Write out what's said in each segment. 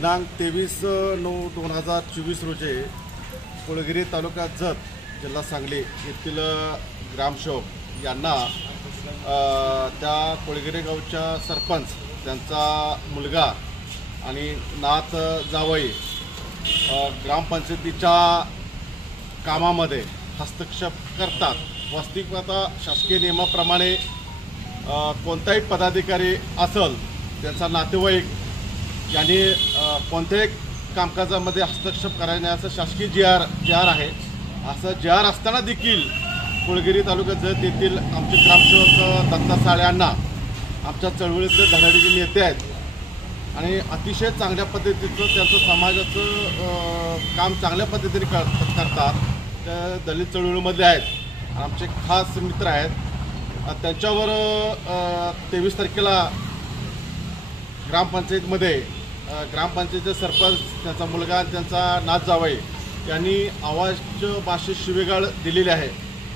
दिनांक 23/9/2024 रोजी कुळगिरी तालुका जत जिल्हा सांगली येथील ग्रामसेवक यांना त्या कुळगिरी गावच्या सरपंच त्यांचा मुलगा आणि नात जावई ग्रामपंचायतीच्या कामामध्ये हस्तक्षेप करतात। वास्तविकता शासकीय नियमाप्रमाणे कोणताही पदाधिकारी असेल त्यांचा नातेवाईक यांनी कोणत्याही कामकाजामध्ये हस्तक्षेप करण्याचं शासकीय जी आर आहे। असं जी आर असताना देखील कुळगिरी तालुक्यात जत येथील आमचे ग्रामसेवक दत्ता साळे यांना आमच्या चळवळीतले धडाडीचे नेते आहेत आणि अतिशय चांगल्या पद्धतीचं त्यांचं समाजाचं काम चांगल्या पद्धतीने करतात। त्या दलित चळवळीमधले आहेत, आमचे खास मित्र आहेत। त्यांच्यावर 23 तारखेला ग्रामपंचायतीचे सरपंच त्यांचा मुलगा आणि त्यांचा नात जावई यांनी आवाज भाषेत शिवीगाळ दिलेली आहे।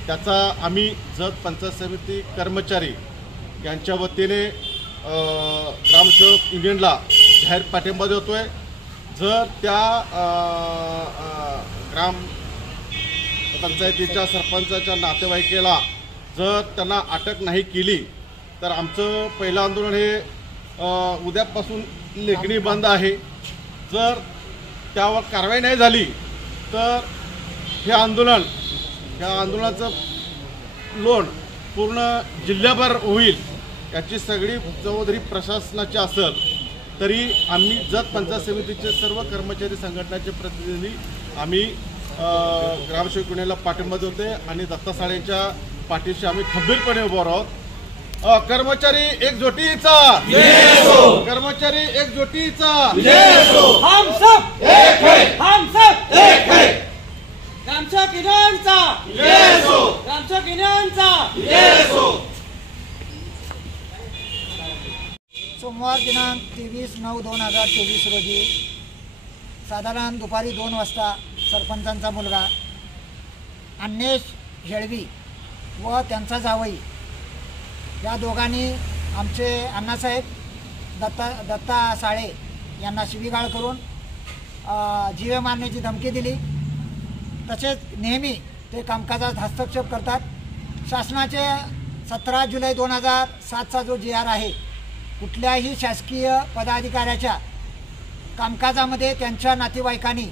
त्याचा आम्ही जत पंचायत समिती कर्मचारी यांच्या वतीने ग्रामसेवक युनियनला जाहीर पाठिंबा देतोय। जर त्या ग्रामपंचायतीच्या सरपंचाच्या नातेवाईकाला जर त्यांना अटक नाही केली तर आमचं पहिलं आंदोलन हे उद्यापासून लेखणी बंद आहे। जर त्यावर कारवाई नाही झाली तर ह्या आंदोलनाचं लोण पूर्ण जिल्ह्याभर होईल। याची सगळी जबाबदारी प्रशासनाची असेल तरी आम्ही जत पंचायत समितीचे सर्व कर्मचारी संघटनाचे प्रतिनिधी आम्ही ग्रामसेवक युनियनला पाठिंबा देतोय आणि दत्ता साळेंच्या पाठीशी आम्ही खंबीरपणे उभं आहोत। कर्मचारी एकजुटीचा कर्मचारी एकजुटीचा हम सब एक है, हम सब एक है। ग्रामसेवक युनियनचा ग्रामसेवक युनियनचा सोमवार दिनांक 23/9/2024 रोजी साधारण दुपारी 2 वाजता सरपंचांचा मुलगा अन्नेश हेळवी व त्यांचा जावई या दोघांनी आमचे अण्णासाहेब दत्ता साळे यांना शिवीगाळ करून जीवे मारण्याची धमकी दिली। तसेच नेहमी ते कामकाजात हस्तक्षेप करतात। शासनाचे 17 जुलै 2007चा जो जी आर आहे, कुठल्याही शासकीय पदाधिकाऱ्याच्या कामकाजामध्ये त्यांच्या नातेवाईकांनी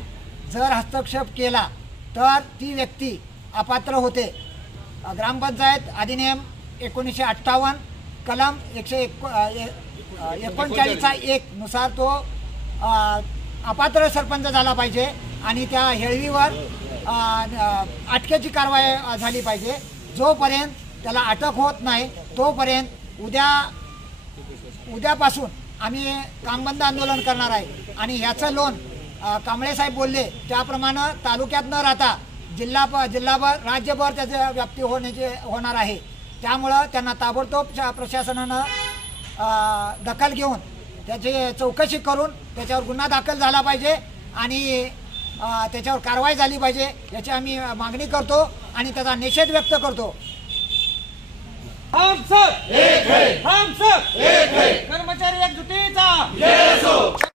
जर हस्तक्षेप केला तर ती व्यक्ती अपात्र होते। ग्रामपंचायत अधिनियम 1958 कलम 139(1) नुसार तो अपात्र सरपंच झाला पाहिजे आणि त्या हेळवीवर अटकेची कारवाई झाली पाहिजे। जोपर्यंत त्याला अटक होत नाही तोपर्यंत उद्यापासून आम्ही कामबंद आंदोलन करणार आहे आणि ह्याचं लोन कांबळे साहेब बोलले त्याप्रमाणे तालुक्यात न राहता जिल्हाभर राज्यभर त्याचे व्याप्ती होणार आहे। त्यामुळं त्यांना ताबडतोब प्रशासनानं दखल घेऊन त्याची चौकशी करून त्याच्यावर गुन्हा दाखल झाला पाहिजे आणि त्याच्यावर कारवाई झाली पाहिजे याची आम्ही मागणी करतो आणि त्याचा निषेध व्यक्त करतो। हम सब एक है, हम सब एक है। कर्मचारी एकजुटीचा